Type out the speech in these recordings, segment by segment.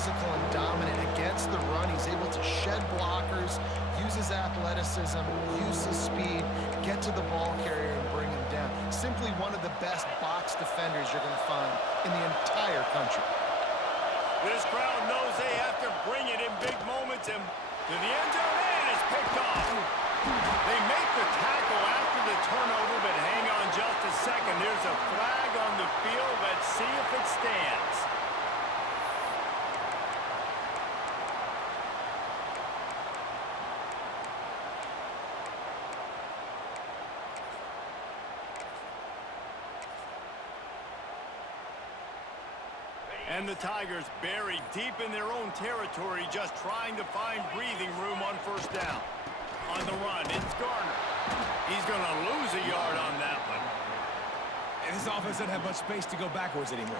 physical and dominant against the run. He's able to shed blockers, use his athleticism, use his speed, get to the ball carrier and bring him down. Simply one of the best box defenders you're going to find in the entire country. This crowd knows they have to bring it in big moments, and to the end zone, and it's picked off. They make the tackle after the turnover, but hang on just a second. There's a flag on the field. Let's see if it stands. And the Tigers buried deep in their own territory, just trying to find breathing room on first down. On the run, it's Garner. He's going to lose a yard on that one. And this offense doesn't have much space to go backwards anymore.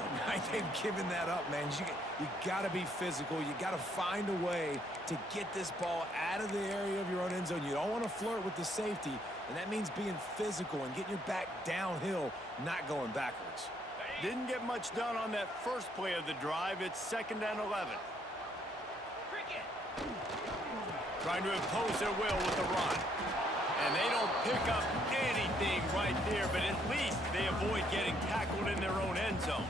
They've given that up, man. You got to be physical. You got to find a way to get this ball out of the area of your own end zone. You don't want to flirt with the safety, and that means being physical and getting your back downhill, not going backwards. Didn't get much done on that first play of the drive. It's 2nd and 11. Trying to impose their will with the run. And they don't pick up anything right there, but at least they avoid getting tackled in their own end zone.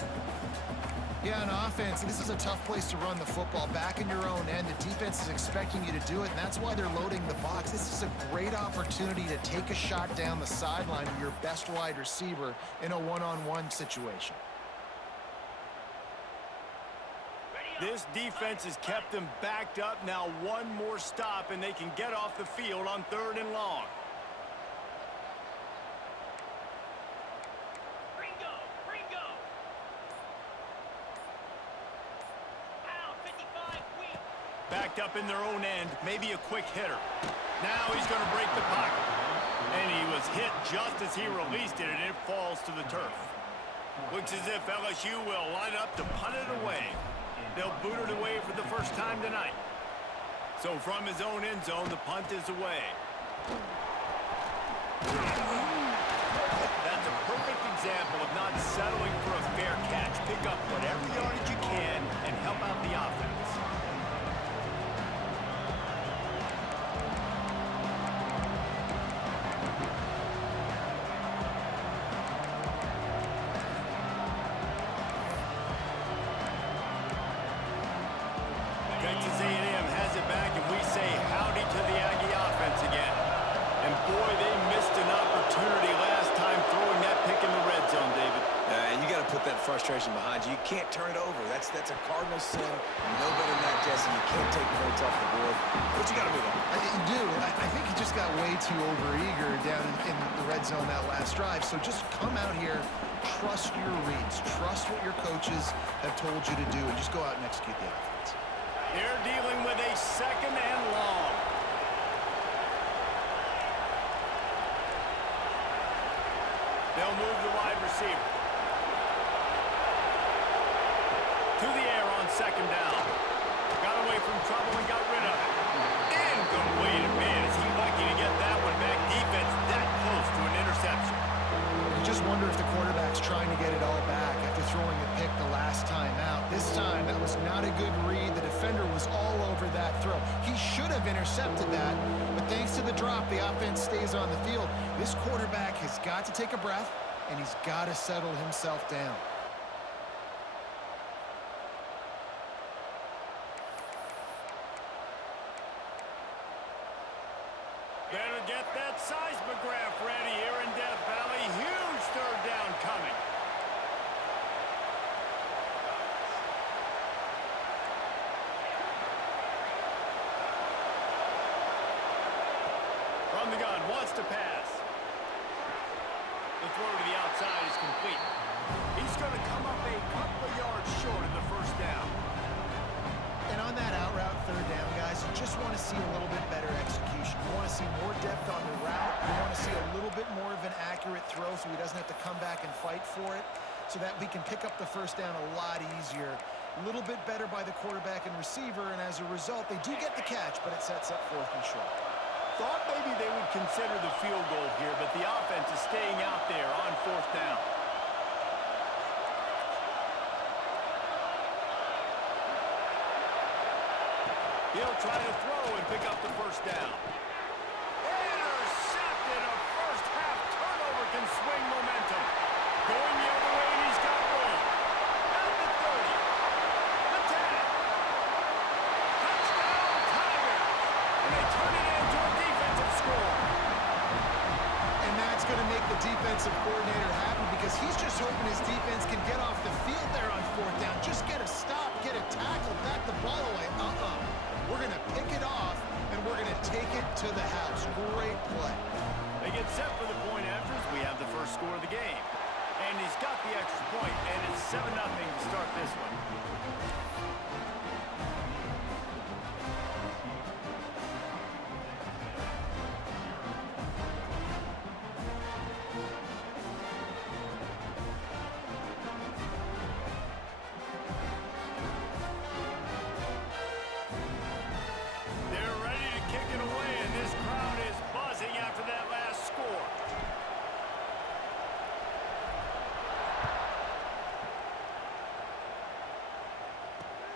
Yeah, on offense, this is a tough place to run the football. Back in your own end, the defense is expecting you to do it, and that's why they're loading the box. This is a great opportunity to take a shot down the sideline of your best wide receiver in a one-on-one situation. This defense has kept them backed up. Now one more stop, and they can get off the field on 3rd and long. Backed up in their own end, maybe a quick hitter. Now he's going to break the pocket. And he was hit just as he released it, and it falls to the turf. Looks as if LSU will line up to punt it away. They'll boot it away for the first time tonight. So from his own end zone, the punt is away. That's a perfect example of not settling for a fair catch. Pick up whatever yardage you can and help out the offense. Texas A&M has it back, and we say howdy to the Aggie offense again. And boy, they missed an opportunity last time throwing that pick in the red zone, David. And you got to put that frustration behind you. You can't turn it over. That's a cardinal sin. No better than that, Jesse. You can't take points off the board. But you got to move on. You do. I think he just got way too overeager down in the red zone that last drive. So just come out here, trust your reads, trust what your coaches have told you to do, and just go out and execute the offense. They're dealing with a 2nd and long. They'll move the wide receiver. To the air on 2nd down. Got away from trouble and got rid of it. Incomplete. Man, is he lucky to get that one back. Defense that close to an interception. You just wonder if the quarterback's trying to get it all back after throwing a pick the last time out. This time, that was not a good read. The defender was all over that throw. He should have intercepted that, but thanks to the drop, the offense stays on the field. This quarterback has got to take a breath, and he's got to settle himself down. Better get that seismograph ready here in Death Valley. Huge 3rd down coming. From the gun, wants to pass. The throw to the outside is complete. He's going to come up a couple of yards short of the first down. And on that out route 3rd down, guys, you just want to see a little bit better execution. You want to see more depth on the route. You want to see a little bit more of an accurate throw so he doesn't have to come back and fight for it, so that we can pick up the first down a lot easier. A little bit better by the quarterback and receiver, and as a result, they do get the catch, but it sets up 4th and short. Thought maybe they would consider the field goal here, but the offense is staying out there on 4th down. He'll try to throw and pick up the first down. Intercepted. A first-half turnover can swing momentum. Going the other way, and he's got room. At the 30. The 10. Touchdown, Tigers. And they turn it into a defensive score. And that's going to make the defensive coordinator happy because he's just hoping his defense can get off the field there on fourth down. Just get a stop, get a tackle, back the ball away. We're going to pick it off, and we're going to take it to the house. Great play. They get set for the point after as we have the first score of the game. And he's got the extra point, and it's 7-0 to start this one.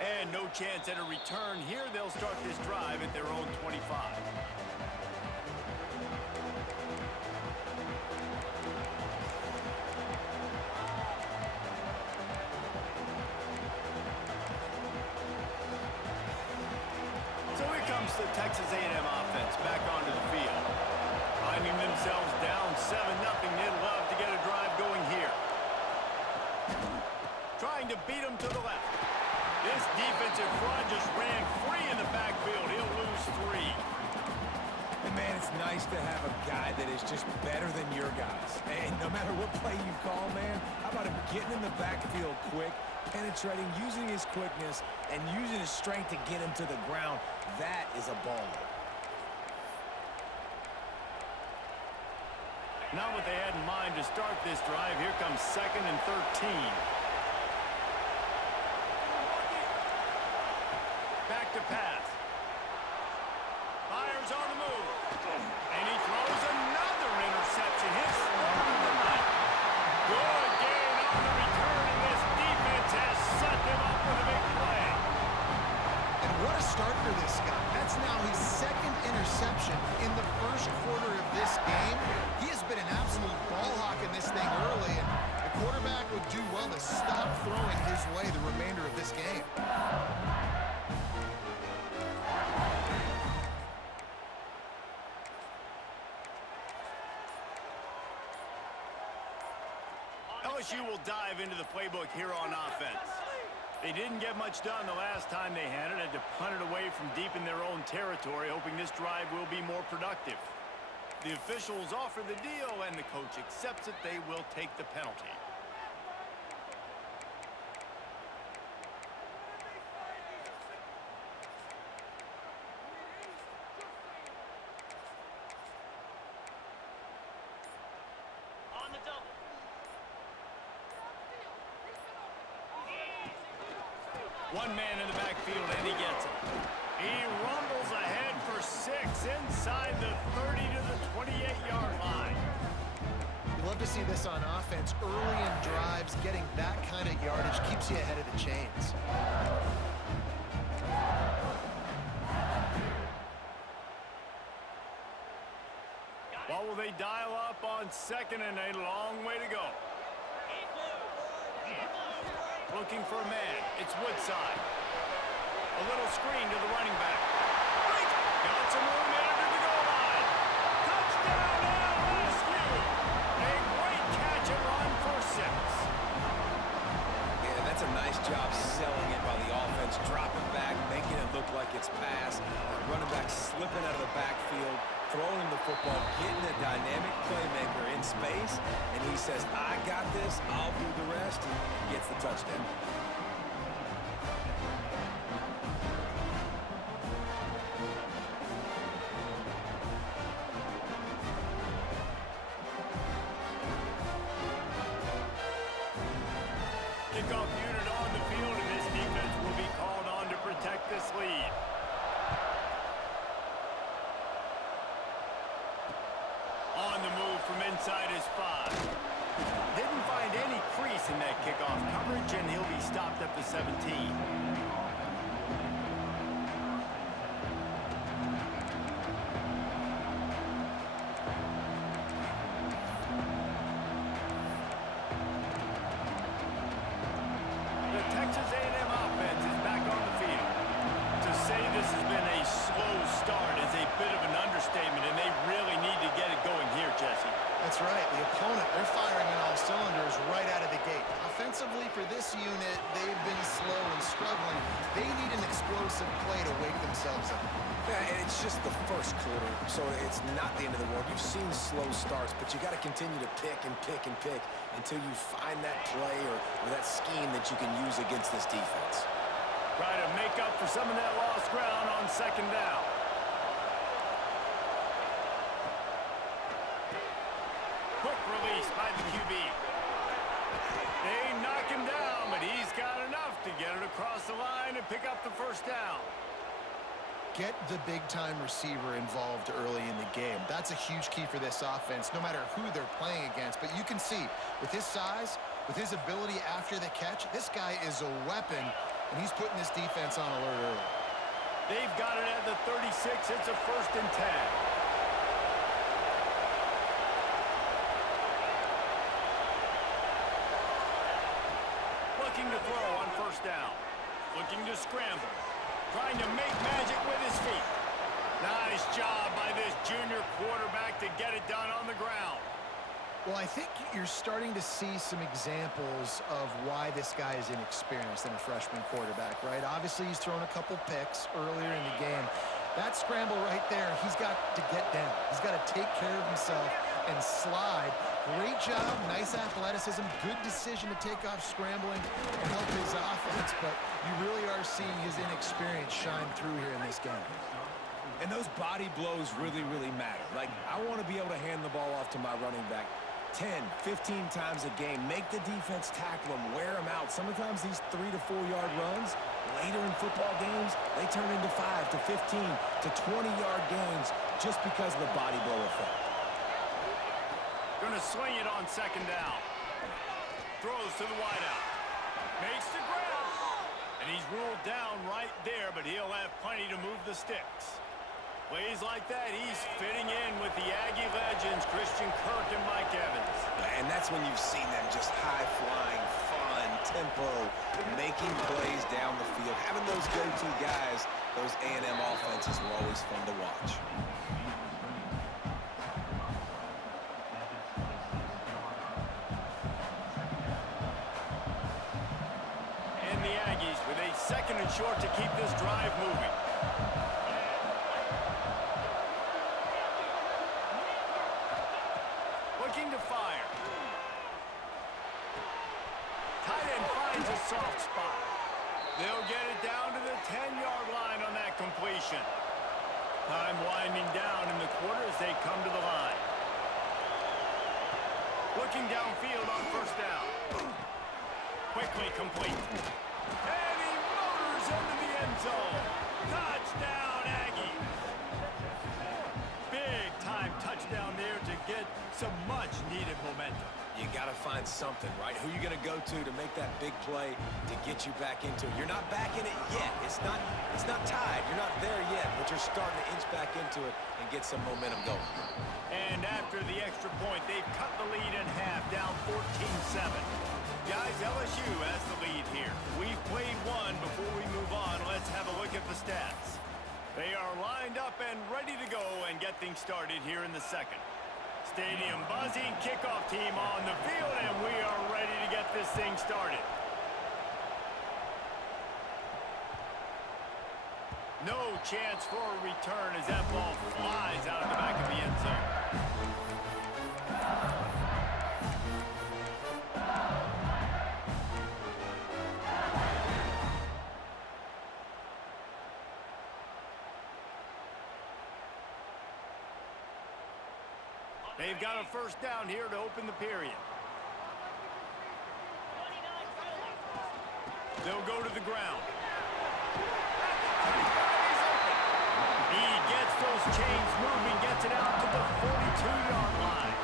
And no chance at a return here. They'll start this drive at their own 25. So here comes the Texas A&M offense back onto the field. Finding themselves down 7-0. They'd love to get a drive going here. Trying to beat them to the left. This defensive front just ran free in the backfield. He'll lose 3. And, man, it's nice to have a guy that is just better than your guys. And no matter what play you call, man, how about him getting in the backfield quick, penetrating, using his quickness, and using his strength to get him to the ground. That is a baller. Not what they had in mind to start this drive. Here comes 2nd and 13. Back to pass. Fires on the move. And he throws another interception. His third of the night. Good gain on the return, and this defense has set them up with a big play. And what a start for this guy. That's now his 2nd interception in the first quarter of this game. He has been an absolute ball hawk in this thing early, and the quarterback would do well to stop throwing his way the remainder of this game. LSU will dive into the playbook here on offense. They didn't get much done the last time they had it. Had to punt it away from deep in their own territory, hoping this drive will be more productive. The officials offer the deal, and the coach accepts it. They will take the penalty. One man in the backfield, and he gets it. He rumbles ahead for 6 inside the 30 to the 28-yard line. You love to see this on offense. Early in drives, getting that kind of yardage keeps you ahead of the chains. What will they dial up on 2nd and a long way to go? Looking for a man. It's Woodside. A little screen to the running back. Got some room under the goal line. Touchdown LSU. A great catch and run for 6. Yeah, that's a nice job selling it by the offense, dropping back, making it look like it's pass. Running back slipping out of the backfield, throwing the football, getting a dynamic playmaker in space, and he says, I got this, I'll do the rest, and gets the touchdown. Kickoff unit on the field, and this defense will be called on to protect this lead. On the move from inside his 5. Didn't find any crease in that kickoff coverage, and he'll be stopped up to 17. Texas A&M offense is back on the field. To say this has been a slow start is a bit of an understatement, and they really need to get it going here, Jesse. That's right. The opponent, they're firing on all cylinders right out of the gate. Offensively, for this unit, they've been slow and struggling. They need an explosive play to wake themselves up. Yeah, and it's just the first quarter, so it's not the end of the world. You've seen slow starts, but you got to continue to pick and pick and pick until you find that play or that scheme that you can use against this defense. Try to make up for some of that lost ground on second down. Quick release by the QB. They knock him down, but he's got enough to get it across the line and pick up the first down. Get the big-time receiver involved early in the game. That's a huge key for this offense, no matter who they're playing against. But you can see, with his size, with his ability after the catch, this guy is a weapon, and he's putting this defense on alert early. They've got it at the 36. It's a 1st and 10. Looking to throw on 1st down. Looking to scramble. Trying to make magic with his feet. Nice job by this junior quarterback to get it done on the ground. Well, I think you're starting to see some examples of why this guy is inexperienced in a freshman quarterback, right? Obviously, he's thrown a couple picks earlier in the game. That scramble right there, he's got to get down. He's got to take care of himself and slide. Great job, nice athleticism, good decision to take off scrambling and help his offense, but you really are seeing his inexperience shine through here in this game. And those body blows really, really matter. Like, I want to be able to hand the ball off to my running back 10, 15 times a game. Make the defense tackle him, wear him out. Sometimes these 3 to 4 yard runs, later in football games, they turn into 5 to 15 to 20 yard gains just because of the body blow effect. Gonna swing it on 2nd down. Throws to the wideout. Makes the grab. And he's ruled down right there, but he'll have plenty to move the sticks. Plays like that, he's fitting in with the Aggie legends, Christian Kirk and Mike Evans. And that's when you've seen them just high-flying, fun, tempo, making plays down the field. Having those go-to guys, those A&M offenses were always fun to watch. And the Aggies with a 2nd and short to keep this drive moving. Looking to fire. Tight end finds a soft spot. They'll get it down to the 10-yard line on that completion. Time winding down in the quarter as they come to the line. Looking downfield on 1st down. Quickly complete. And he motors into the end zone. Touchdown, Aggies. Big-time touchdown there to get some much-needed momentum. You got to find something, right? Who you going to go to make that big play to get you back into it? You're not back in it yet. It's not tied. You're not there yet, but you're starting to inch back into it and get some momentum going. And after the extra point, they've cut the lead in half, down 14-7. Guys, LSU has the lead here. We've played one before we move on. Let's have a look at the stats. They are lined up and ready to go and get things started here in the 2nd. Stadium buzzing, kickoff team on the field, and we are ready to get this thing started. No chance for a return as that ball flies out of the back of the end zone. They've got a 1st down here to open the period. They'll go to the ground. He gets those chains moving, gets it out to the 42-yard line.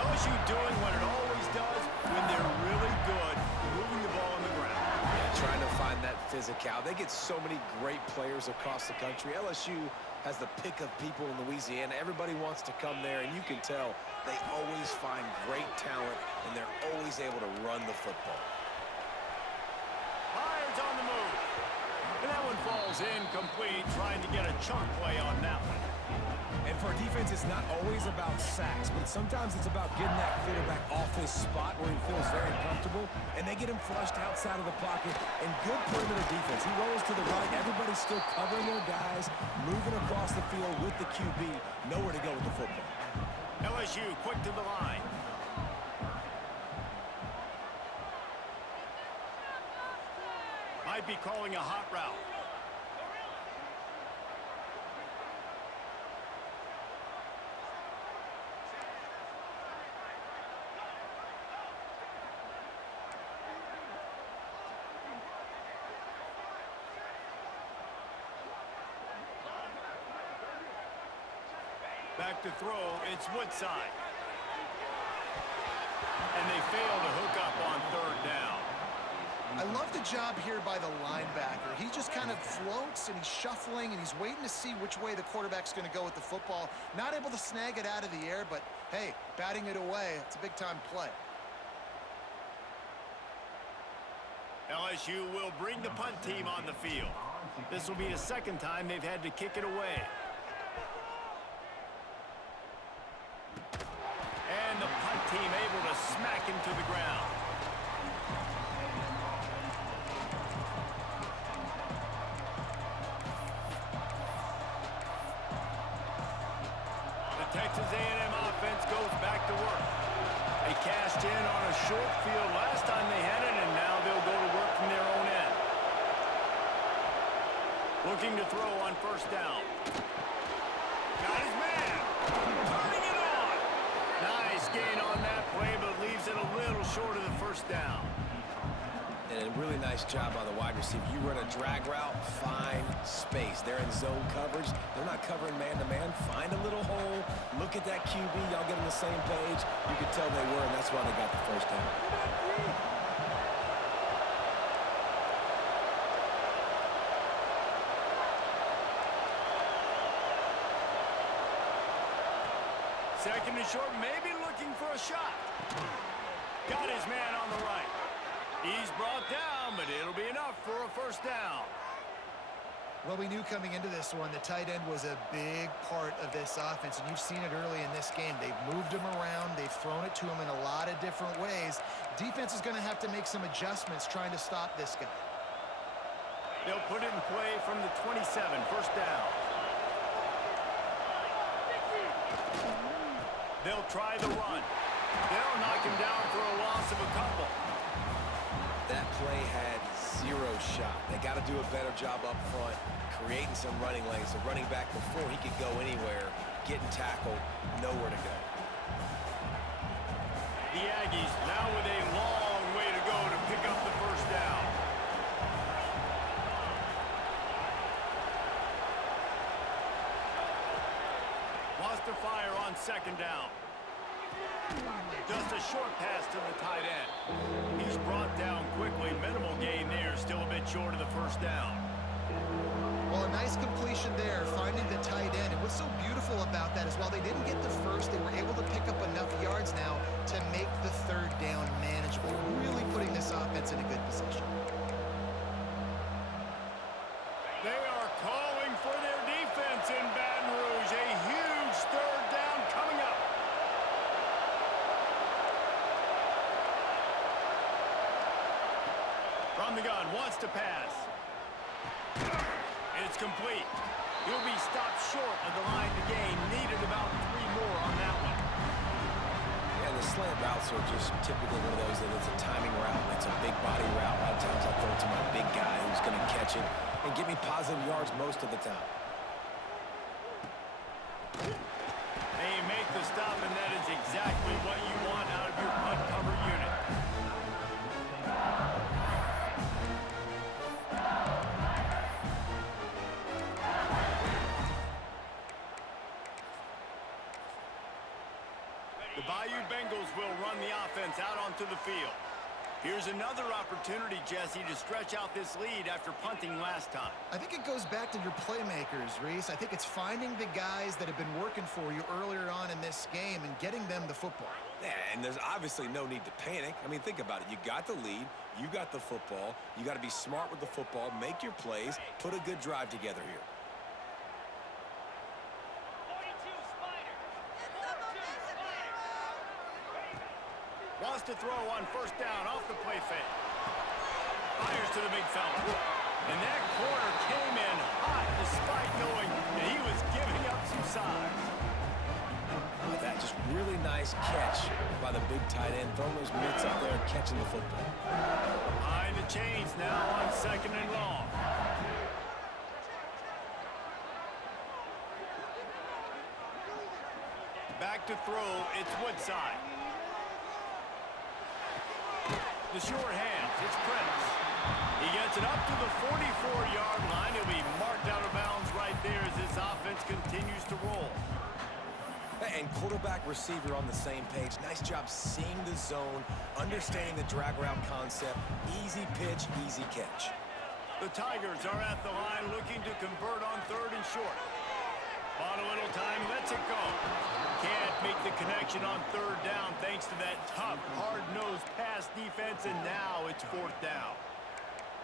LSU doing what it always does when they're really good, moving the ball on the ground. Yeah, trying to find that physical. They get so many great players across the country. LSU has the pick of people in Louisiana. Everybody wants to come there, and you can tell they always find great talent, and they're always able to run the football. And that one falls incomplete, trying to get a chunk play on that one. And for a defense, it's not always about sacks, but sometimes it's about getting that quarterback off his spot where he feels very comfortable, and they get him flushed outside of the pocket. And good perimeter defense. He rolls to the right. Everybody's still covering their guys, moving across the field with the QB. Nowhere to go with the football. LSU quick to the line. Might be calling a hot route. Back to throw, it's Woodside. And they fail to hook up on third down. I love the job here by the linebacker. He just kind of floats, and he's shuffling, and he's waiting to see which way the quarterback's going to go with the football. Not able to snag it out of the air, but, hey, batting it away, it's a big-time play. LSU will bring the punt team on the field. This will be the second time they've had to kick it away. And the punt team able to smack him to the ground. The Texas A&M offense goes back to work. They cashed in on a short field last time they had it, and now they'll go to work from their own end. Looking to throw on first down. Got his man. Turning it on. Nice gain on that play, but leaves it a little short of the first down. And a really nice job on the wide receiver. You run a drag route, find space. They're in zone coverage. They're not covering man-to-man. Find a little hole. Look at that QB. Y'all get on the same page. You could tell they were, and that's why they got the first down. Second and short, maybe looking for a shot. Got his man on the right. He's brought down, but it'll be enough for a first down. Well, we knew coming into this one the tight end was a big part of this offense, and you've seen it early in this game. They've moved him around. They've thrown it to him in a lot of different ways. Defense is going to have to make some adjustments trying to stop this guy. They'll put it in play from the 27, first down. They'll try the run. They'll knock him down for a loss of a couple. That play had zero shot. They got to do a better job up front, creating some running lanes. The running back, before he could go anywhere, getting tackled, nowhere to go. The Aggies now with a long way to go to pick up the first down. Wants to fire on second down. Just a short pass to the tight end. He's brought down quickly. Minimal gain there. Still a bit short of the first down. Well, a nice completion there, finding the tight end. And what's so beautiful about that is while they didn't get the first, they were able to pick up enough yards now to make the third down manageable, really putting this offense in a good position. They are calling for their defense in Baton Rouge. A huge third down coming up. From the gun, wants to pass. It's complete. He'll be stopped short of the line to gain. Needed about 3 more on that one. Yeah, the slant routes are just typically one of those that it's a timing route. It's a big body route. A lot of times I throw it to my big guy who's going to catch it and give me positive yards most of the time. They make the stop, and that is exactly what you want out of your punt cover unit. The Bayou Bengals will run the offense out onto the field. Here's another opportunity, Jesse, to stretch out this lead after punting last time. I think it goes back to your playmakers, Reese. I think it's finding the guys that have been working for you earlier on in this game and getting them the football. Yeah, and there's obviously no need to panic. I mean, think about it. You got the lead. You got the football. You got to be smart with the football, make your plays, put a good drive together here. Wants to throw on first down off the play fake. Fires to the big fella. And that corner came in hot despite knowing that he was giving up some size. Oh, that just really nice catch by the big tight end. Throwing those mitts up there and catching the football. Behind the chains now on 2nd and long. Back to throw, it's Woodside. The short hands, it's Prince. He gets it up to the 44-yard line. He'll be marked out of bounds right there as this offense continues to roll. And quarterback receiver on the same page. Nice job seeing the zone, understanding the drag route concept. Easy pitch, easy catch. The Tigers are at the line looking to convert on 3rd and short. Bought a little time, lets it go. Can't make the connection on 3rd down thanks to that tough, hard-nosed pass defense, and now it's 4th down.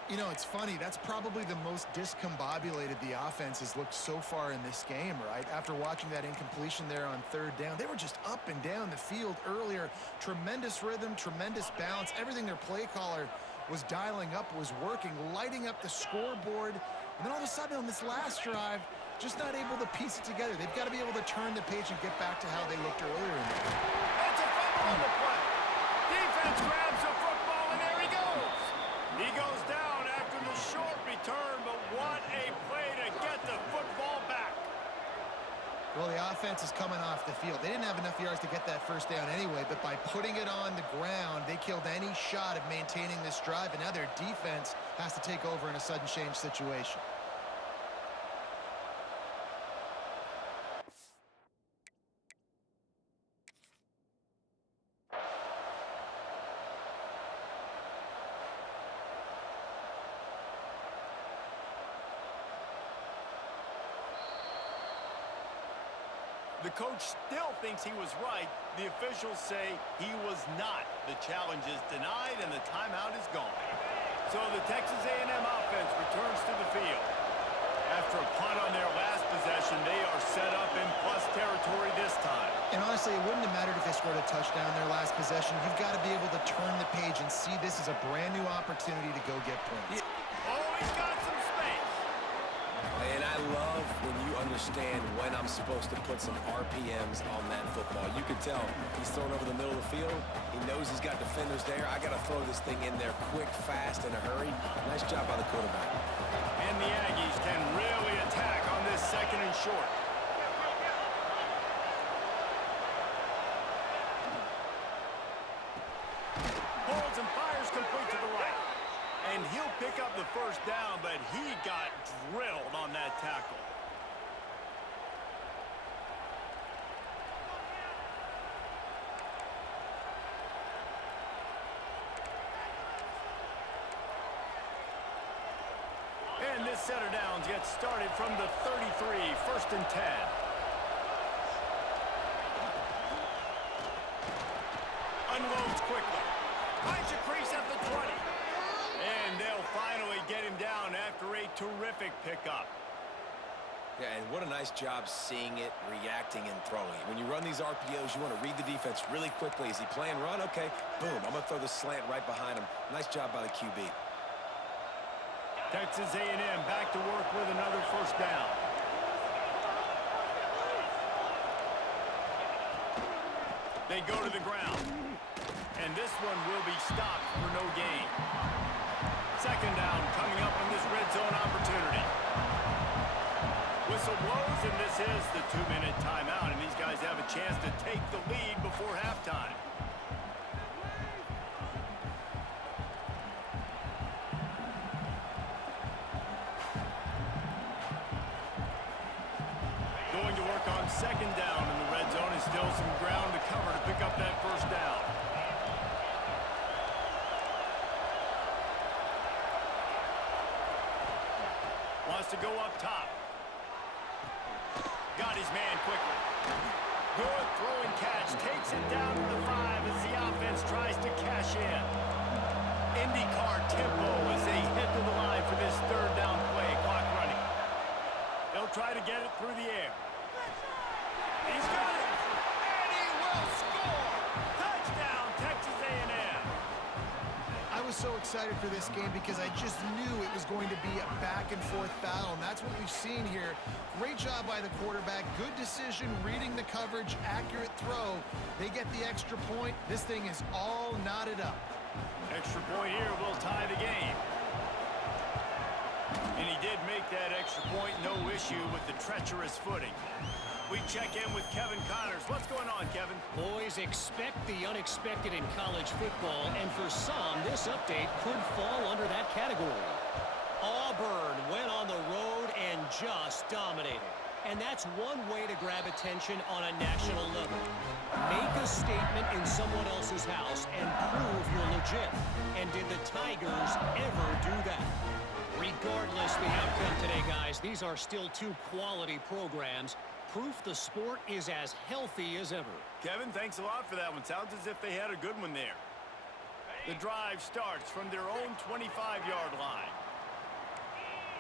You know, it's funny. That's probably the most discombobulated the offense has looked so far in this game, right? After watching that incompletion there on 3rd down, they were just up and down the field earlier. Tremendous rhythm, tremendous balance. Everything their play caller was dialing up was working, lighting up the scoreboard. And then all of a sudden on this last drive, just not able to piece it together. They've got to be able to turn the page and get back to how they looked earlier in the game. It's a fumble on the play. Defense grabs the football, and there he goes. He goes down after the short return, but what a play to get the football back. Well, the offense is coming off the field. They didn't have enough yards to get that first down anyway, but by putting it on the ground, they killed any shot of maintaining this drive, and now their defense has to take over in a sudden change situation. The coach still thinks he was right. The officials say he was not. The challenge is denied, and the timeout is gone. So the Texas A&M offense returns to the field. After a punt on their last possession, they are set up in plus territory this time. And honestly, it wouldn't have mattered if they scored a touchdown their last possession. You've got to be able to turn the page and see this as a brand new opportunity to go get points. Oh, he's got some space. And I love when you understand when I'm supposed to put some RPMs on that football. You can tell he's throwing over the middle of the field. He knows he's got defenders there. I got to throw this thing in there quick, fast, in a hurry. Nice job by the quarterback. And the Aggies can really attack on this 2nd and short. Holds and fires complete to the right. And he'll pick up the first down, but he got drilled on that tackle. And this set of downs gets started from the 33, 1st and 10. Unloads quickly. Finds a crease at the 20. And they'll finally get him down after a terrific pickup. Yeah, and what a nice job seeing it, reacting, and throwing it. When you run these RPOs, you want to read the defense really quickly. Is he playing run? Okay, boom. I'm going to throw the slant right behind him. Nice job by the QB. Texas A&M back to work with another first down. They go to the ground. And this one will be stopped for no gain. 2nd down coming up on this red zone opportunity. Whistle blows, and this is the 2-minute timeout, and these guys have a chance to take the lead before halftime. Going to work on 2nd down in the red zone, and still some ground to cover to pick up that first down. to go up top. Got his man quickly. Good throw and catch. Takes it down to the 5 as the offense tries to cash in. IndyCar tempo as they head to the line for this third down play. Clock running. They'll try to get it through the air. He's got it. And he will score. Touchdown, Texas A&M. I was so excited for this game because I just knew it was going to be a back-and-forth battle, and that's what we've seen here. Great job by the quarterback. Good decision, reading the coverage, accurate throw. They get the extra point. This thing is all knotted up. Extra point here will tie the game. And he did make that extra point, no issue with the treacherous footing. We check in with Kevin Connors. What's going on, Kevin? Boys, expect the unexpected in college football, and for some, this update could fall under that category. Auburn went on the road and just dominated. And that's one way to grab attention on a national level. Make a statement in someone else's house and prove you're legit. And did the Tigers ever do that? Regardless the outcome today, guys, these are still two quality programs. Proof the sport is as healthy as ever. Kevin, thanks a lot for that one. Sounds as if they had a good one there. The drive starts from their own 25-yard line.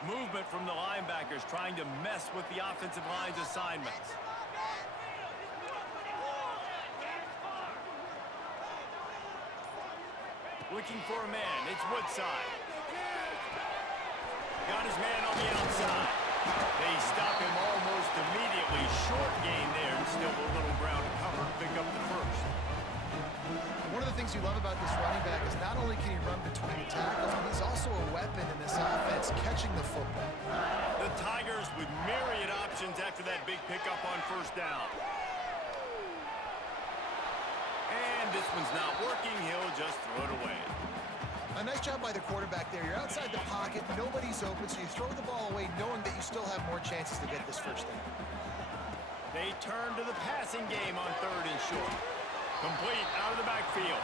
Movement from the linebackers trying to mess with the offensive line's assignments. Looking for a man. It's Woodside. Got his man on the outside. They stop him almost immediately. Short gain there and still a little ground to cover to pick up the first. One of the things you love about this running back is not only can he run between the tackles, but he's also a weapon in this offense, catching the football. The Tigers with myriad options after that big pickup on first down. And this one's not working. He'll just throw it away. A nice job by the quarterback there. You're outside the pocket, nobody's open, so you throw the ball away knowing that you still have more chances to get this first down. They turn to the passing game on third and short. Complete out of the backfield.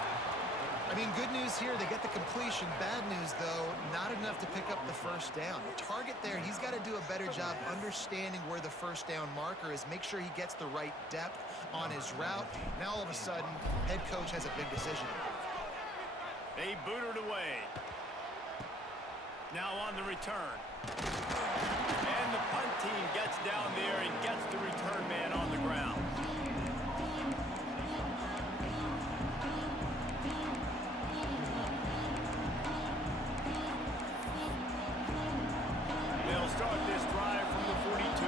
I mean, good news here, they get the completion. Bad news, though, not enough to pick up the first down. The target there, he's got to do a better job understanding where the first down marker is, make sure he gets the right depth on his route. Now, all of a sudden, head coach has a big decision. They boot it away. Now on the return. And the punt team gets down there and gets the return man on the ground. They'll start this drive from the 42.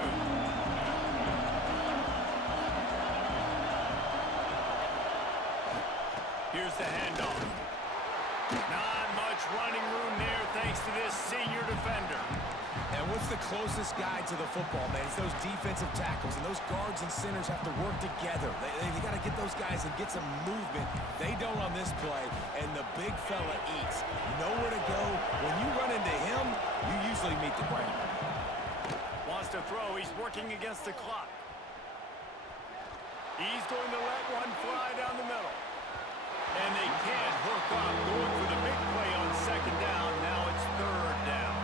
Here's the handoff. Not much running room there thanks to this senior defender. And what's the closest guy to the football, man? It's those defensive tackles, and those guards and centers have to work together. They got to get those guys and get some movement. They don't on this play, and the big fella eats. Nowhere to go. When you run into him, you usually meet the ground. Wants to throw. He's working against the clock. He's going to let one fly down the middle. And they can't hook up, going for the big play on second down. Now it's third down.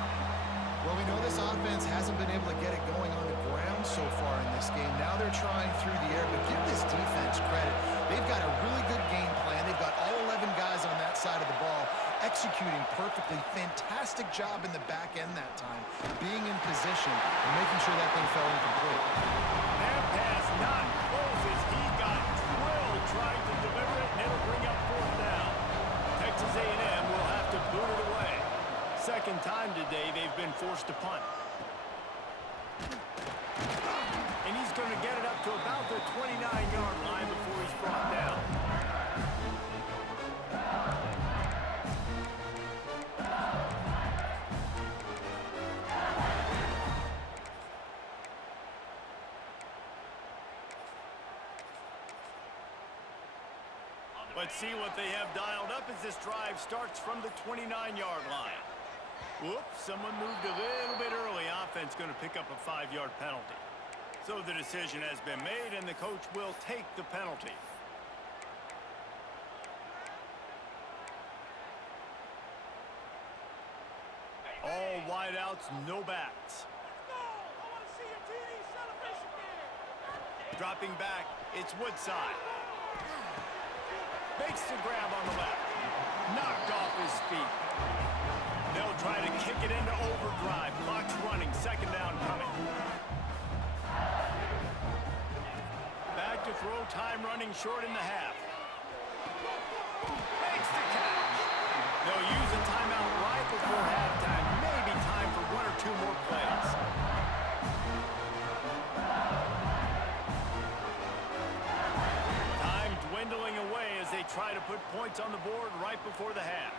Well, we know this offense hasn't been able to get it going on the ground so far in this game. Now they're trying through the air, but give this defense credit. They've got a really good game plan. They've got all 11 guys on that side of the ball executing perfectly. Fantastic job in the back end that time, being in position and making sure that thing fell incomplete. That pass not closes. He got drilled trying to deliver it, and it'll bring up fourth down. Texas A&M will have to boot it away. Second time today they've been forced to punt. And he's going to get it up to about the 29-yard line before he's brought down. Let's see what they have dialed up as this drive starts from the 29-yard line. Whoops, someone moved a little bit early. Offense going to pick up a 5-yard penalty. So the decision has been made, and the coach will take the penalty. All wideouts, no backs. Dropping back, it's Woodside. Makes the grab on the left. Knocked off his feet. They'll try to kick it into overdrive. Clock's running, second down coming. Back to throw, time running short in the half. Makes the catch. They'll use a timeout right before halftime. Maybe time for one or two more plays. Time dwindling away as they try to put points on the board right before the half.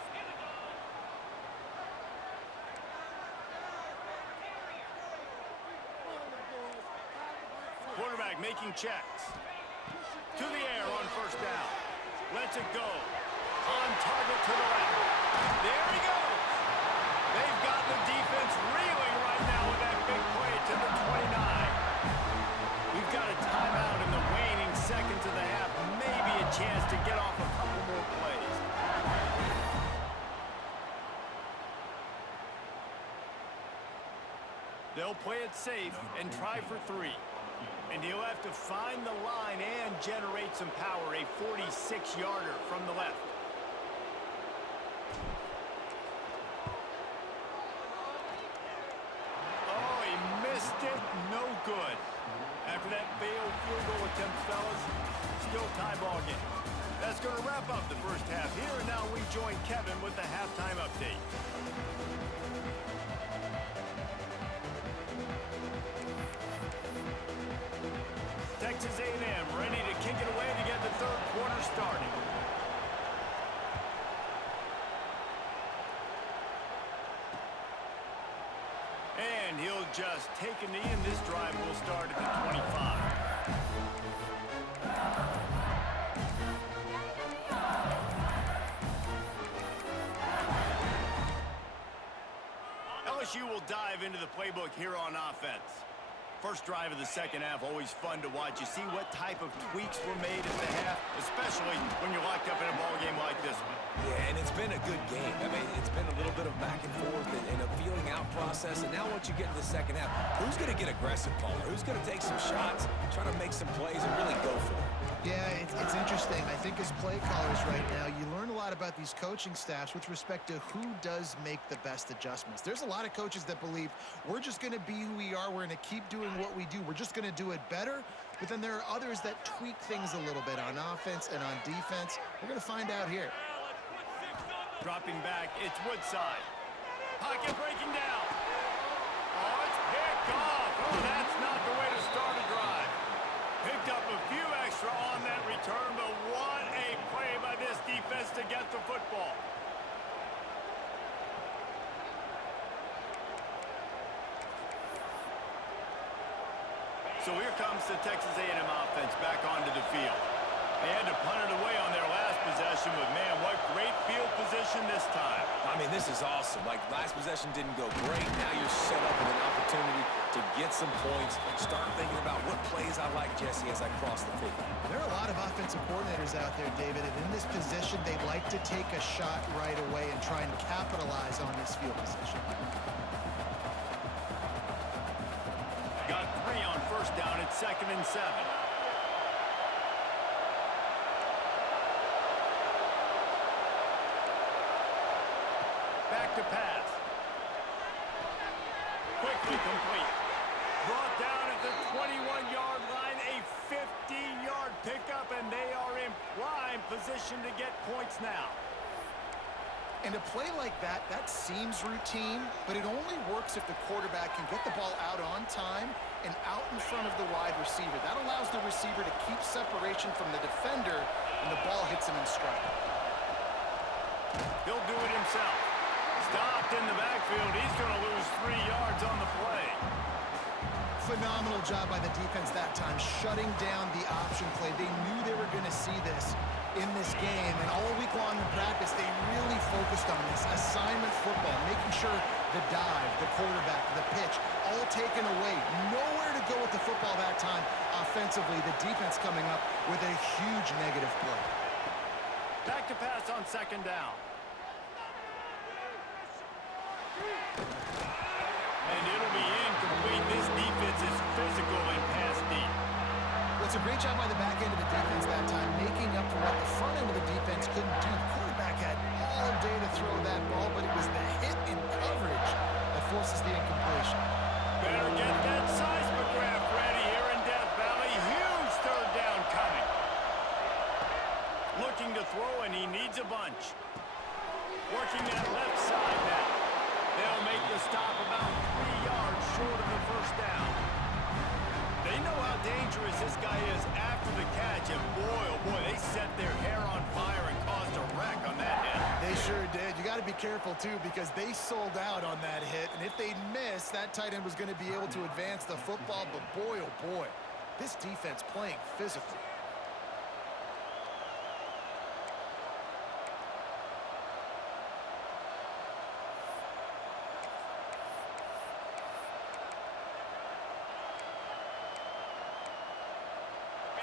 Quarterback making checks. To the air on first down. Lets it go. On target to the left. There he goes. They've got the defense reeling right now with that big play to the 29. We've got a timeout in the waning seconds of the half. Maybe a chance to get off a couple more plays. They'll play it safe and try for 3. And he'll have to find the line and generate some power. A 46-yarder from the left. Oh, he missed it. No good. After that failed field goal attempt, fellas, still tie ball game. That's going to wrap up the first half here. And now we join Kevin with the halftime update. Texas A&M ready to kick it away to get the third quarter started. And he'll just take a knee, and this drive will start at the 25. LSU will dive into the playbook here on offense. First drive of the second half, always fun to watch. You see what type of tweaks were made at the half, especially when you're locked up in a ball game like this one. Yeah, and it's been a good game. I mean, it's been a little bit of back and forth and a feeling out process. And now once you get in the second half, who's going to get aggressive, Paul? Who's going to take some shots, try to make some plays, and really go for it? Yeah, it's interesting. I think as play callers right now, you learn a lot about these coaching staffs with respect to who does make the best adjustments. There's a lot of coaches that believe we're just going to be who we are. We're going to keep doing what we do. We're just going to do it better. But then there are others that tweak things a little bit on offense and on defense. We're going to find out here. Dropping back, it's Woodside. Pocket breaking down. Oh, it's picked off. Oh, that's not the way to start a drive. Picked up a few extra on that return, but what a play by this defense to get the football. So here comes the Texas A&M offense back onto the field. They had to punt it away on their last possession, but man, what great field position this time. I mean, this is awesome. Like, last possession didn't go great. Now you're set up with an opportunity to get some points. Start thinking about what plays I like, Jesse, as I cross the field. There are a lot of offensive coordinators out there, David, and in this position, they'd like to take a shot right away and try and capitalize on this field position. Got 3 on first down at 2nd and 7. Back to pass. Quickly complete. Brought down at the 21-yard line, a 15-yard pickup, and they are in prime position to get points now. And a play like that, that seems routine, but it only works if the quarterback can get the ball out on time and out in front of the wide receiver. That allows the receiver to keep separation from the defender, and the ball hits him in stride. He'll do it himself. Stopped in the backfield. He's going to lose 3 yards on the play. Phenomenal job by the defense that time, shutting down the option play. They knew they were going to see this in this game, and all week long in practice, they really focused on this assignment football, making sure the dive, the quarterback, the pitch, all taken away. Nowhere to go with the football that time. Offensively, the defense coming up with a huge negative play. Back to pass on 2nd down. And it'll be incomplete. This defense is physical and pass deep. Well, It's a great job by the back end of the defense that time, making up for what the front end of the defense couldn't do. The quarterback had all day to throw that ball, but it was the hit in coverage that forces the incompletion. Better get that seismograph ready here in Death Valley. Huge third down coming. Looking to throw, and he needs a bunch. Working that left side now. They'll make the stop about 3 yards short of the first down. They know how dangerous this guy is after the catch, and boy, oh boy, they set their hair on fire and caused a wreck on that hit. They sure did. You got to be careful, too, because they sold out on that hit, and if they'd missed, that tight end was going to be able to advance the football, but boy, oh boy, this defense playing physical.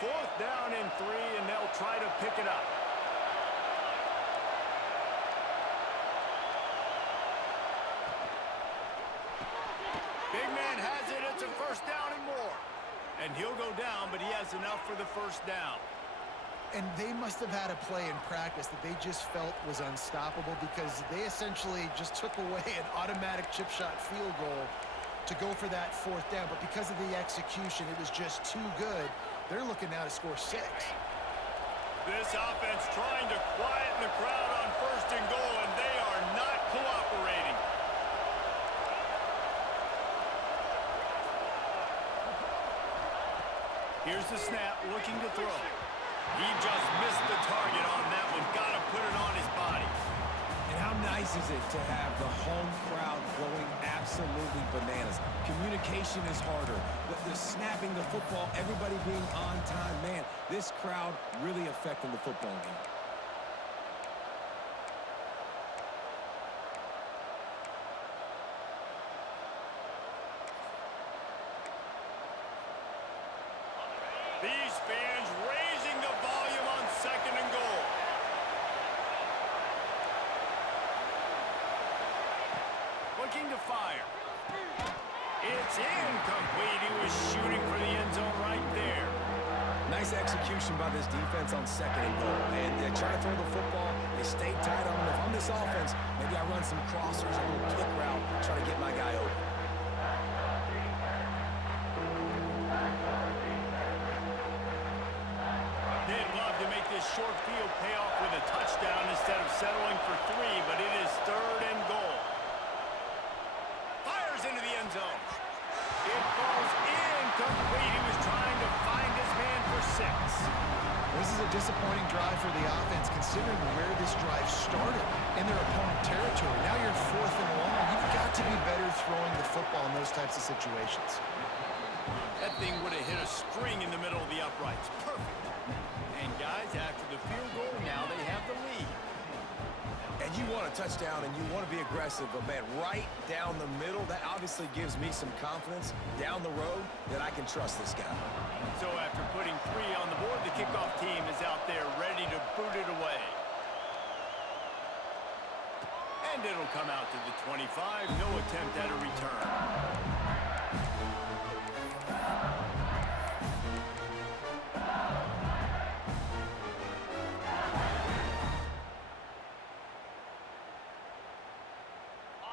Fourth down and 3, and they'll try to pick it up. Big man has it. It's a first down and more. And he'll go down, but he has enough for the first down. And they must have had a play in practice that they just felt was unstoppable because they essentially just took away an automatic chip shot field goal to go for that fourth down. But because of the execution, it was just too good. They're looking now to score 6. This offense trying to quieten the crowd on first and goal, and they are not cooperating. Here's the snap, looking to throw. He just missed the target on that one. Got to put it on his body. And how nice is it to have the home crowd going absolutely bananas? Communication is harder. The snapping the football, everybody being on time. Man, this crowd really affecting the football game. These fans raising the volume on second and goal. Looking to fire. It's incomplete. He was shooting for the end zone right there. Nice execution by this defense on second and goal. And they try to throw the football. They stayed tight on him. If I'm this offense, maybe I run some crossers, a little kick route, try to get my guy open. They'd love to make this short field pay off with a touchdown instead of settling for 3, but it is third and goal. Fires into the end zone. It falls incomplete. He was trying to find his man for 6. This is a disappointing drive for the offense considering where this drive started in their opponent territory. Now you're 4th and long. You've got to be better throwing the football in those types of situations. That thing would have hit a string in the middle of the uprights. Perfect. And guys, after the field goal, now they have the lead. And you want a touchdown and you want to be aggressive, but man, right down the middle, that obviously gives me some confidence down the road that I can trust this guy. So after putting 3 on the board, the kickoff team is out there ready to boot it away. And it'll come out to the 25. No attempt at a return.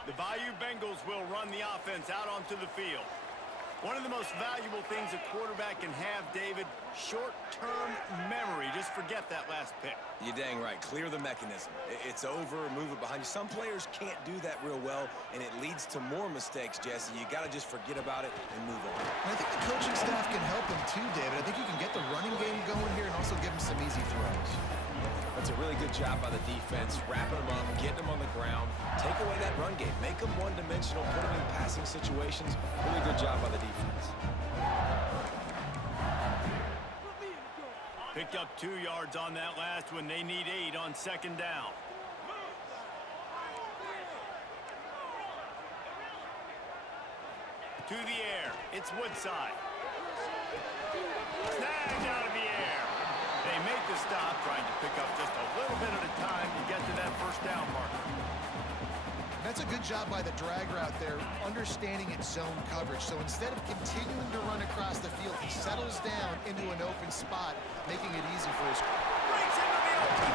The Bayou Bengals will run the offense out onto the field. One of the most valuable things a quarterback can have, David, short-term memory. Just forget that last pick. You're dang right. Clear the mechanism. It's over, move it behind you. Some players can't do that real well, and it leads to more mistakes, Jesse. You got to just forget about it and move on. And I think the coaching staff can help him too, David. I think you can get the running game going here and also give him some easy throws. That's a really good job by the defense, wrapping them up, getting them on the ground. Take away that run game. Make them one-dimensional, put them in passing situations. Really good job by the defense. Picked up 2 yards on that last one. They need 8 on second down. To the air. It's Woodside. Snagged out of the air. They make the stop, trying to pick up just a little bit at a time to get to that first down marker. That's a good job by the drag route there, understanding its zone coverage. So instead of continuing to run across the field, he settles down into an open spot, making it easy for his... Breaks into the open.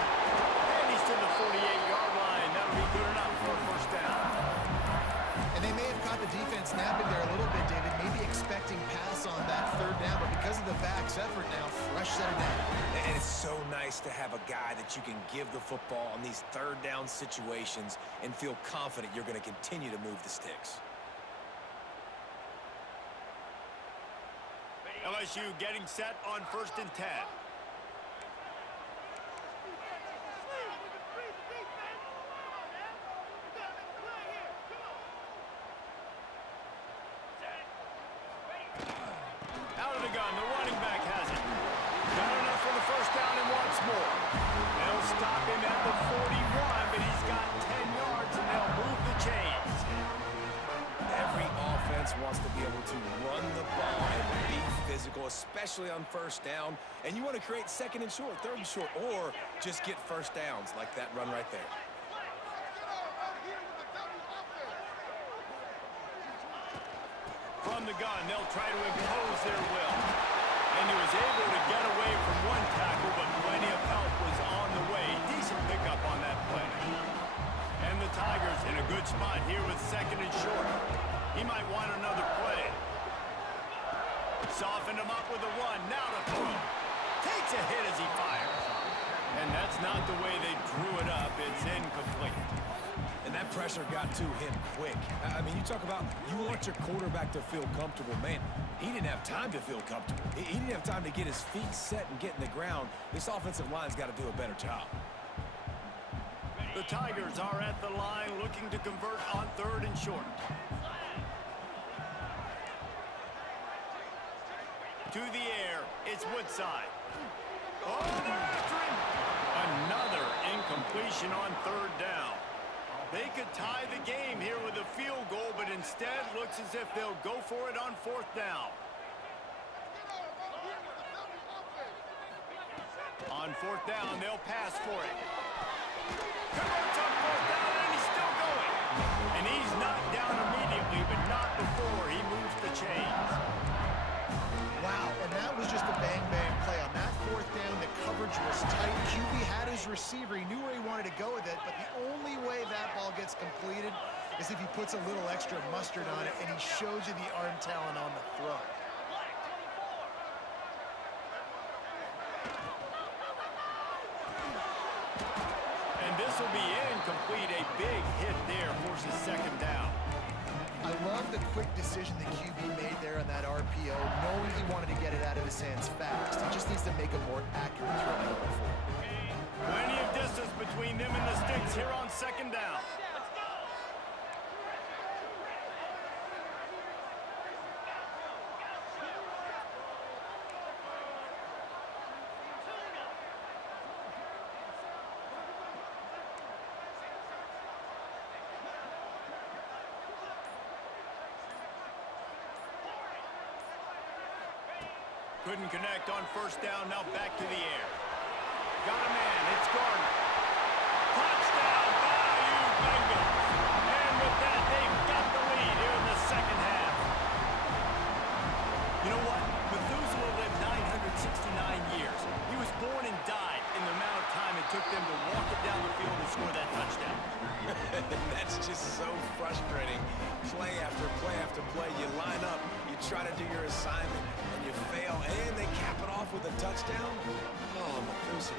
And he's to the 48-yard line. That'll be good enough for a first down. And they may have caught the defense napping there a little bit, David, maybe expecting pass on that third down, but because of the back's effort now, fresh set of down. And it's so nice to have a guy that you can give the football on these third down situations and feel confident you're going to continue to move the sticks. LSU getting set on 1st and 10. Out of the gun, the running back has it. Got enough for the first down and wants more. They'll stop him at the 41, but he's got 10 yards and they'll move the chains. Every offense wants to be able to run the ball and be physical, especially on first down. And you want to create second and short, third and short, or just get first downs like that run right there. From the gun, they'll try to impose their will. And he was able to get away from one tackle, but plenty of help was on the way. Decent pickup on that play. And the Tigers in a good spot here with second and short. He might want another play. Softened him up with a run. Now to throw. Takes a hit as he fires. And that's not the way they drew it up. It's incomplete. And that pressure got to him quick. I mean, you talk about you want your quarterback to feel comfortable. Man, he didn't have time to feel comfortable. He didn't have time to get his feet set and get in the ground. This offensive line's got to do a better job. The Tigers are at the line looking to convert on 3rd and short. To the air, it's Woodside. Oh, they're after him. Another incompletion on 3rd down. They could tie the game here with a field goal, but instead looks as if they'll go for it on 4th down. On 4th down, they'll pass for it. Converts on 4th down, and he's still going. And he's knocked down immediately, but not before he moves the chains. Wow, and that was just a bang-bang play. On that 4th down, the coverage was tight. QB had his receiver. He knew where he wanted to go with it, but the only way that ball gets completed is if he puts a little extra mustard on it, and he shows you the arm talent on the throw. And this will be incomplete. A big hit there forces 2nd down. I love the quick decision the QB made there on that RPO, knowing he wanted to get it out of his hands fast. He just needs to make a more accurate throw moving forward. Plenty of distance between them and the sticks here on 2nd down. Couldn't connect on 1st down, now back to the air. Got a man, it's Gardner. Touchdown, Bayou Bengals. And with that, they've got the lead here in the 2nd half. You know what? Methuselah lived 969 years. He was born and died in the amount of time it took them to walk it down the field and score that touchdown. That's just so frustrating. Play after play after play, you line up, you try to do your assignment, and you fail, and they cap it off with a touchdown? Oh, Methuselah.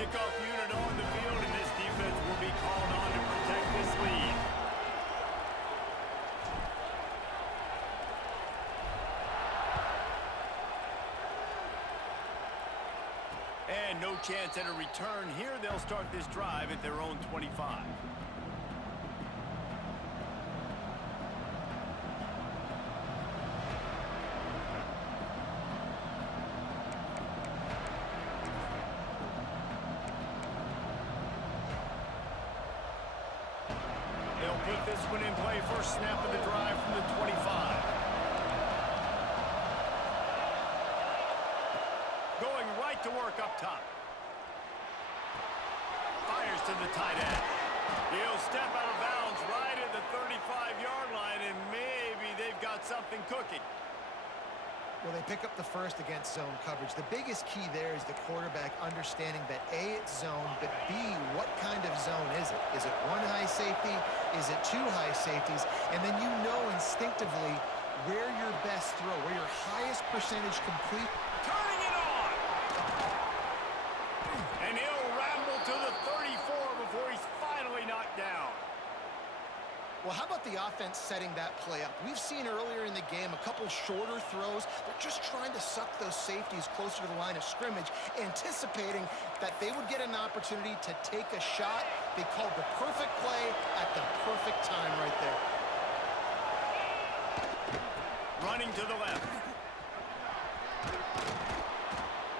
Kickoff unit on the field, and this defense will be called on to protect this lead. And no chance at a return here. They'll start this drive at their own 25. They'll put this one in play. First snap of the drive from the 25. Going right to work up top. to the tight end. He'll step out of bounds right at the 35-yard line, and maybe they've got something cooking. Well, they pick up the first against zone coverage. The biggest key there is the quarterback understanding that A, it's zone, but B, what kind of zone is it? Is it one high safety? Is it two high safeties? And then you know instinctively where your best throw, where your highest percentage complete. Turning it on! And he'll ramble to the 34 before he's finally knocked down. Well, how about the offense setting that play up? We've seen earlier in the game a couple shorter throws. They're just trying to suck those safeties closer to the line of scrimmage, anticipating that they would get an opportunity to take a shot. They called the perfect play at the perfect time right there. Running to the left.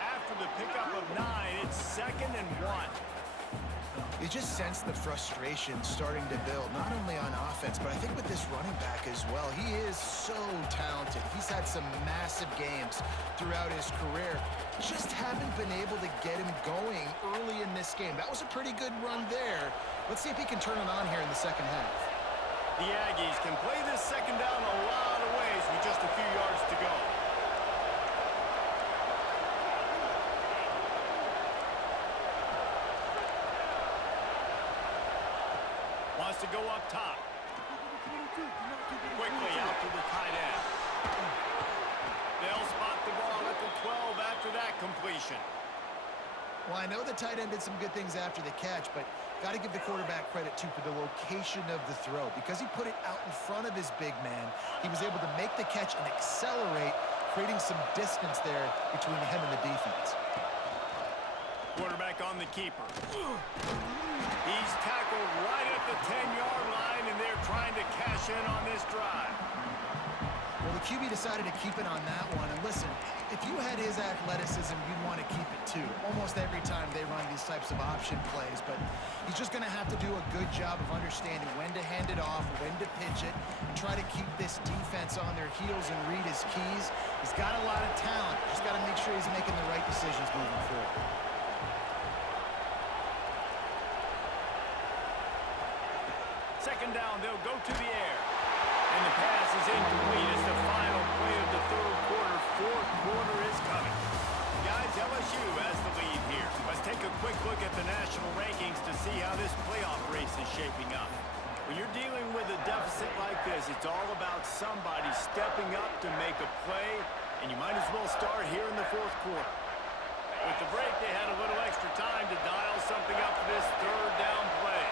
After the pickup of 9, it's 2nd and 1. You just sense the frustration starting to build, not only on offense, but I think with this running back as well. He is so talented. He's had some massive games throughout his career. Just haven't been able to get him going early in this game. That was a pretty good run there. Let's see if he can turn it on here in the second half. The Aggies can play this second down a lot of ways with just a few yards to go. Wants to go up top. Quickly out to the tight end. They'll spot the ball at the 12 after that completion. Well, I know the tight end did some good things after the catch, but got to give the quarterback credit, too, for the location of the throw. Because he put it out in front of his big man, he was able to make the catch and accelerate, creating some distance there between him and the defense. Quarterback on the keeper. He's tackled right at the 10-yard line, and they're trying to cash in on this drive. Well, the QB decided to keep it on that one. And listen, if you had his athleticism, you'd want to keep it too. Almost every time they run these types of option plays. But he's just going to have to do a good job of understanding when to hand it off, when to pitch it, and try to keep this defense on their heels and read his keys. He's got a lot of talent. Just got to make sure he's making the right decisions moving forward. Second down, they'll go to the air. And the pass is incomplete. It's the final play of the third quarter. Fourth quarter is coming. Guys, LSU has the lead here. Let's take a quick look at the national rankings to see how this playoff race is shaping up. When you're dealing with a deficit like this, it's all about somebody stepping up to make a play, and you might as well start here in the fourth quarter. With the break, they had a little extra time to dial something up for this third down play.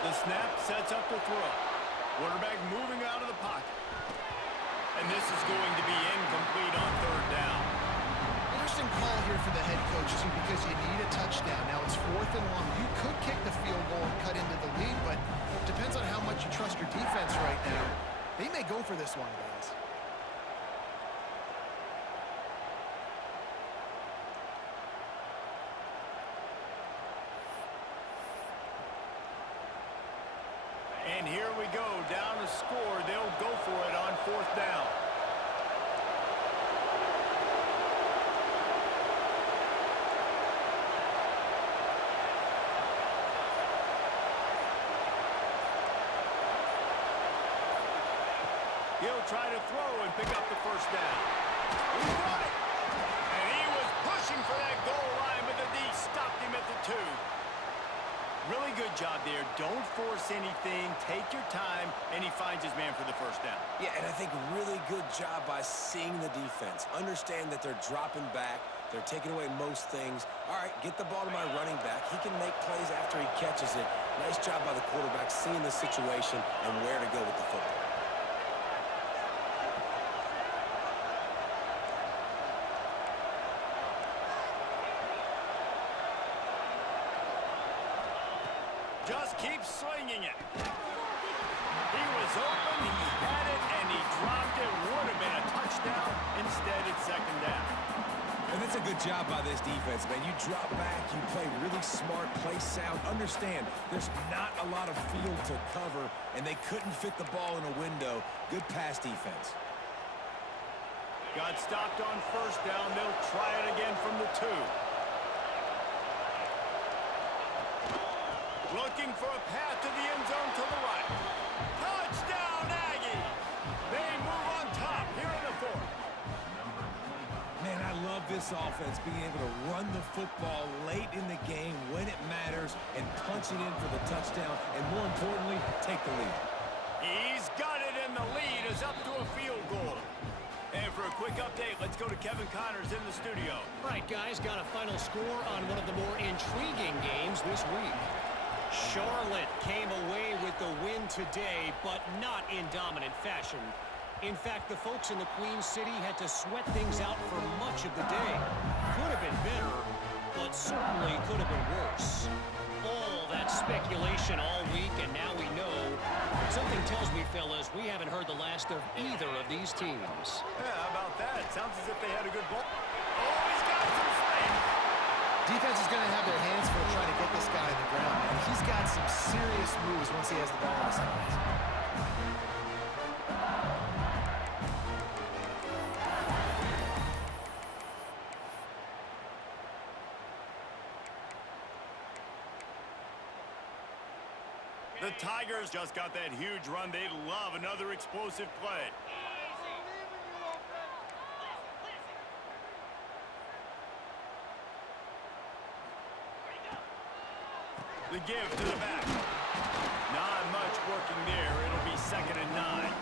The snap sets up the throw. Quarterback moving out of the pocket. And this is going to be incomplete on third down. Interesting call here for the head coach, too, because you need a touchdown. Now it's 4th and 1. You could kick the field goal and cut into the lead, but it depends on how much you trust your defense right now. They may go for this one, guys. And here we go, down to score. They'll go for it on fourth down. He'll try to throw and pick up the first down. He's got it! And he was pushing for that goal line, but the D stopped him at the 2. Really good job there. Don't force anything. Take your time, and he finds his man for the first down. Yeah, and I think really good job by seeing the defense. Understand that they're dropping back. They're taking away most things. All right, get the ball to my running back. He can make plays after he catches it. Nice job by the quarterback seeing the situation and where to go with the football. Just keep slinging it. He was open, he had it, and he dropped it. Would have been a touchdown. Instead, it's second down. And that's a good job by this defense, man. You drop back, you play really smart, play sound. Understand, there's not a lot of field to cover, and they couldn't fit the ball in a window. Good pass defense. Got stopped on first down. They'll try it again from the 2. Looking for a path to the end zone to the right. Touchdown, Aggie! They move on top here in the 4th. Man, I love this offense being able to run the football late in the game when it matters and punch it in for the touchdown, and more importantly, take the lead. He's got it, and the lead is up to a field goal. And for a quick update, let's go to Kevin Connors in the studio. Right, guys, got a final score on one of the more intriguing games this week. Charlotte came away with the win today, but not in dominant fashion. In fact, the folks in the Queen City had to sweat things out for much of the day. Could have been better, but certainly could have been worse. All that speculation all week, and now we know. Something tells me, fellas, we haven't heard the last of either of these teams. Yeah, how about that? Sounds as if they had a good ball. Oh, he's got some space. Defense is going to have their hands full trying to get this guy on the ground, man. He's got some serious moves once he has the ball in his hands. The Tigers just got that huge run. They love another explosive play. The give to the back. Not much working there. It'll be 2nd and 9.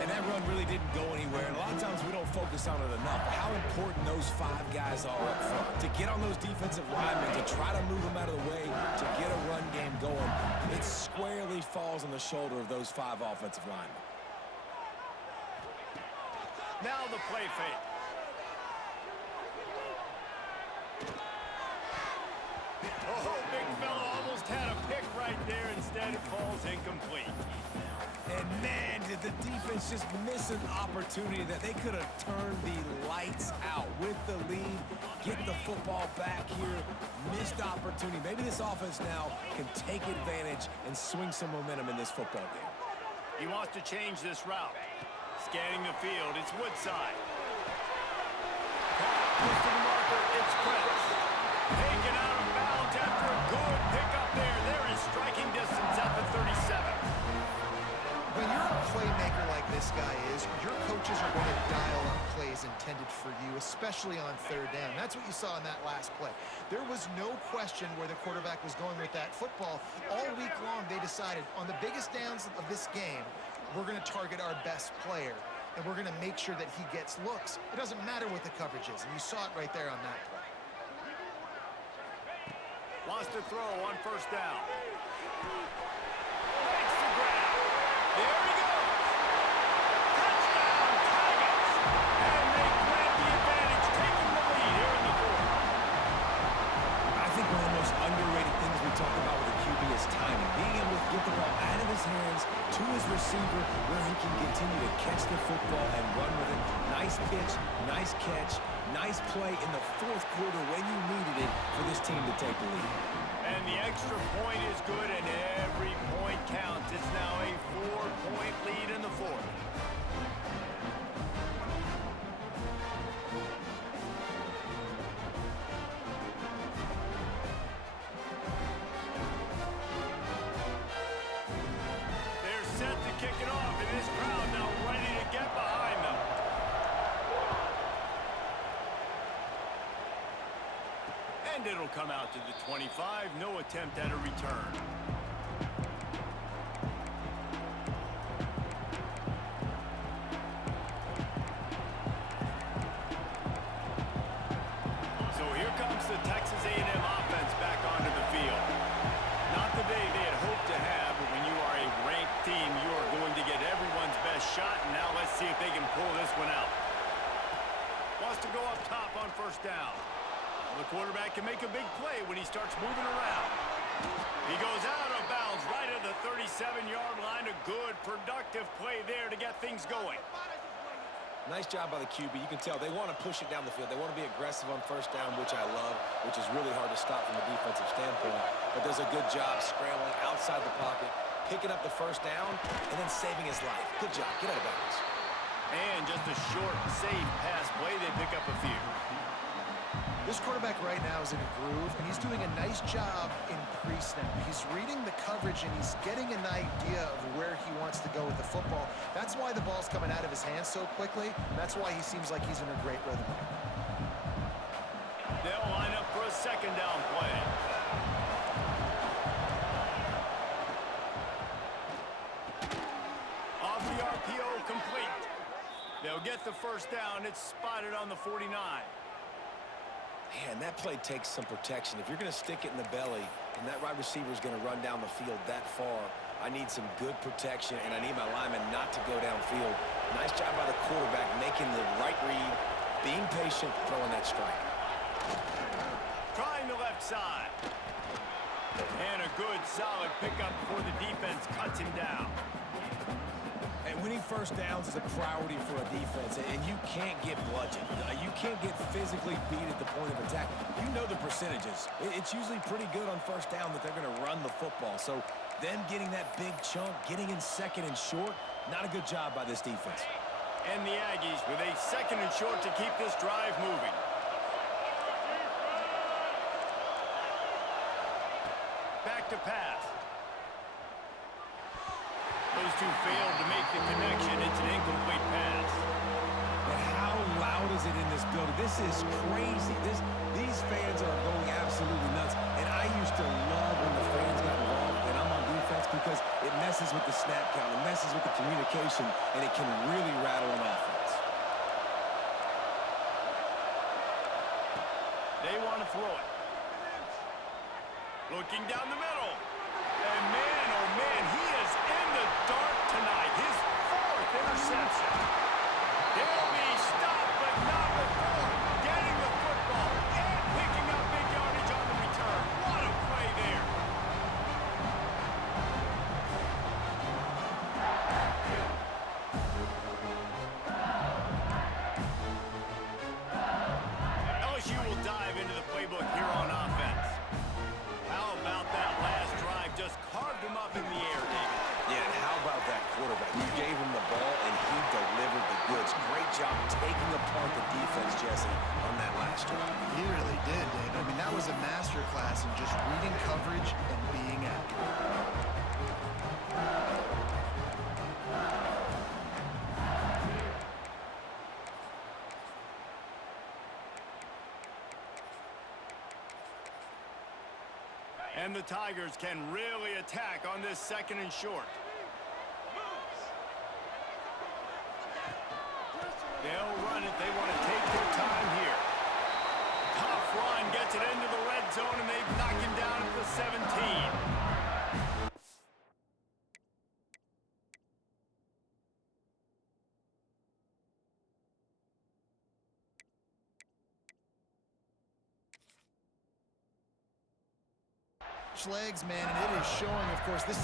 And that run really didn't go anywhere. And a lot of times we don't focus on it enough. How important those 5 guys are up front. To get on those defensive linemen, to try to move them out of the way, to get a run game going, it squarely falls on the shoulder of those 5 offensive linemen. Now the play fake. Oh, big fella almost had a pick right there. Instead, it falls incomplete. And man, did the defense just miss an opportunity that they could have turned the lights out with the lead, get the football back here, missed opportunity. Maybe this offense now can take advantage and swing some momentum in this football game. He wants to change this route. Scanning the field, it's Woodside. Close to the marker, it's Prince. Taken out of bounds after a good pickup there. There is striking distance at the 37. When you're a playmaker like this guy is, your coaches are going to dial up plays intended for you, especially on 3rd down. That's what you saw in that last play. There was no question where the quarterback was going with that football. All week long, they decided on the biggest downs of this game, we're going to target our best player, and we're going to make sure that he gets looks. It doesn't matter what the coverage is, and you saw it right there on that play. Wants to throw on 1st down. Makes the grab. There he goes. Touchdown, Tigers. And they grab the advantage, taking the lead here in the 4th. I think one of the most underrated things we talk about with a QB is timing. Being able to get the ball out of his hands to his receiver where he can continue to catch the football and run with it. Nice pitch, nice catch, nice play in the 4th quarter when you needed it for this team to take the lead. And the extra point is good, and every point counts. It's now a 4-point lead in the 4th. They're set to kick it off, and this crowd now ready to get behind them. And it'll come out to the 25. No attempt at a return. So here comes the Texas A&M offense back onto the field. Not the day they had hoped to have, but when you are a ranked team, you are going to get everyone's best shot. And now let's see if they can pull this one out. Wants to go up top on 1st down. The quarterback can make a big play when he starts moving around. He goes out of bounds right at the 37-yard line. A good, productive play there to get things going. Nice job by the QB. You can tell they want to push it down the field. They want to be aggressive on first down, which I love, which is really hard to stop from a defensive standpoint. But does a good job scrambling outside the pocket, picking up the first down, and then saving his life. Good job. Get out of bounds. And just a short, safe pass play. They pick up a few. This quarterback right now is in a groove, and he's doing a nice job in pre-snap. He's reading the coverage, and he's getting an idea of where he wants to go with the football. That's why the ball's coming out of his hands so quickly. That's why he seems like he's in a great rhythm. They'll line up for a second down play. Off the RPO, complete. They'll get the first down. It's spotted on the 49. Man, that play takes some protection. If you're going to stick it in the belly and that wide receiver is going to run down the field that far, I need some good protection, and I need my lineman not to go downfield. Nice job by the quarterback making the right read, being patient, throwing that strike. Trying the left side. And a good, solid pickup before the defense cuts him down. And winning first downs is a priority for a defense, and you can't get bludgeoned. You can't get physically beat at the point of attack. You know the percentages. It's usually pretty good on first down that they're going to run the football. So them getting that big chunk, getting in second and short, not a good job by this defense. And the Aggies with a second and short to keep this drive moving. Back to pass. Those two failed to make the connection. It's an incomplete pass. But how loud is it in this building? This is crazy. These fans are going absolutely nuts. And I used to love when the fans got involved and I'm on defense because it messes with the snap count, it messes with the communication, and it can really rattle an offense. They want to throw it. Looking down the middle. And man, oh man, he is in the dark tonight. His fourth interception. He'll be stopped, but not before getting the football and picking up big yardage on the return. What a play there. LSU will dive into the playbook here on offense. How about that last drive? Just carved him up in the air, David. Yeah, and how about that quarterback? You gave him the ball, and he delivered the goods. Great job taking apart the defense, Jesse, on that last drive. He really did, Dave. I mean, that was a masterclass in just reading coverage and being accurate. And the Tigers can really attack on this second and short. They'll run it. They want to take their time here. Tough run gets it into the red zone, and they knock him down at the 17. Legs, man, and it is showing, of course, this